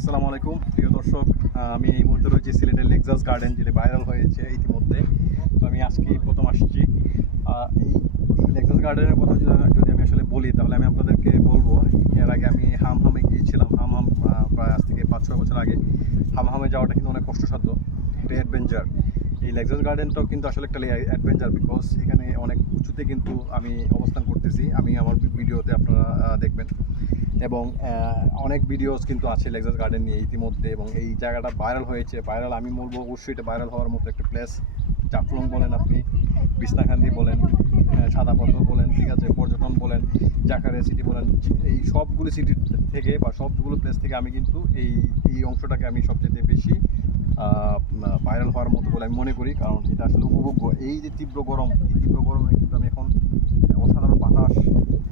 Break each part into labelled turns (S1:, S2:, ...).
S1: আসসালামু আলাইকুম। প্রিয় দর্শক আমি এই মুহূর্তে রয়েছি সিলেটের লেকজাস গার্ডেন যেটা ভাইরাল হয়েছে ইতিমধ্যে। তো আমি আজকেই প্রথম আসছি। এই লেকজাস গার্ডেনের কথা যদি আমি আসলে বলি, তাহলে আমি আপনাদেরকে বলব, এর আগে আমি হাম হামে গিয়েছিলাম। হাম হাম প্রায় আজ থেকে পাঁচ ছয় বছর আগে। হাম হামে যাওয়াটা কিন্তু অনেক কষ্টসাধ্য। এটা অ্যাডভেঞ্চার এই লেকজাস গার্ডেনটাও কিন্তু আসলে একটা অ্যাডভেঞ্চার বিকজ এখানে অনেক উঁচুতে কিন্তু আমি অবস্থান করতেছি। আমি আমার ভিডিওতে আপনারা দেখবেন। এবং অনেক ভিডিওস কিন্তু আছে লেকজাস গার্ডেন নিয়ে ইতিমধ্যে এবং এই জায়গাটা ভাইরাল হয়েছে। ভাইরাল আমি বলব অবশ্যই এটা ভাইরাল হওয়ার মতো একটা প্লেস চাপলং বলেন আপনি বিছনাকান্দি বলেন সাদা পাথর বলেন, ঠিক আছে, পর্যটন বলেন, জাকারিয়া সিটি বলেন, এই সবগুলো সিটি থেকে বা সবগুলো প্লেস থেকে আমি কিন্তু এই এই অংশটাকে আমি সবচেয়ে বেশি ভাইরাল হওয়ার মতো বলে আমি মনে করি। কারণ এটা আসলে উপভোগ্য। এই যে তীব্র গরম, এই তীব্র গরমে কিন্তু আমি এখন অসাধারণ বাতাস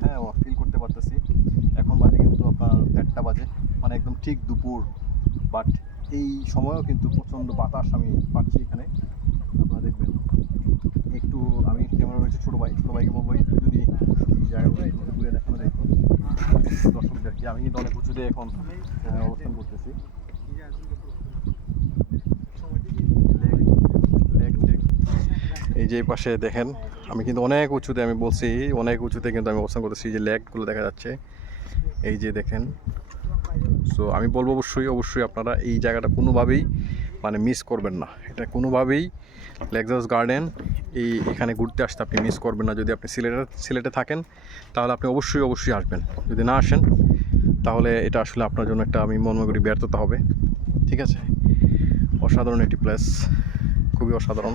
S1: হ্যাঁ ফিল করতে পারতেছি এখন বাজে কিন্তু আপনার দেড়টা বাজে মানে একদম ঠিক দুপুর বাট এই সময়ও কিন্তু প্রচণ্ড বাতাস আমি পাচ্ছি এখানে। আপনারা দেখবেন। একটু আমি ক্যামেরা রয়েছে ছোটো ভাই, ছোটো ভাইকে বলব, একটু যদি ঘুরে দেখানো যায় দর্শকদেরকে, আমি কিন্তু অনেক উঁচুতে এখন অবস্থান করতেছি। এই যে পাশে দেখেন, আমি কিন্তু অনেক উঁচুতে আমি বলছি, অনেক উঁচুতে কিন্তু আমি অবস্থান করতেছি যে লেকগুলো দেখা যাচ্ছে। এই যে দেখেন সো আমি বলব অবশ্যই অবশ্যই আপনারা এই জায়গাটা কোনোভাবেই মানে মিস করবেন না। এটা কোনোভাবেই লেকজাস গার্ডেন এই এখানে ঘুরতে আসতে আপনি মিস করবেন না। যদি আপনি সিলেটে সিলেটে থাকেন, তাহলে আপনি অবশ্যই অবশ্যই আসবেন। যদি না আসেন, তাহলে এটা আসলে আপনার জন্য একটা, আমি মনে করি, ব্যর্থতা হবে। ঠিক আছে? অসাধারণ একটি প্লেস খুবই অসাধারণ।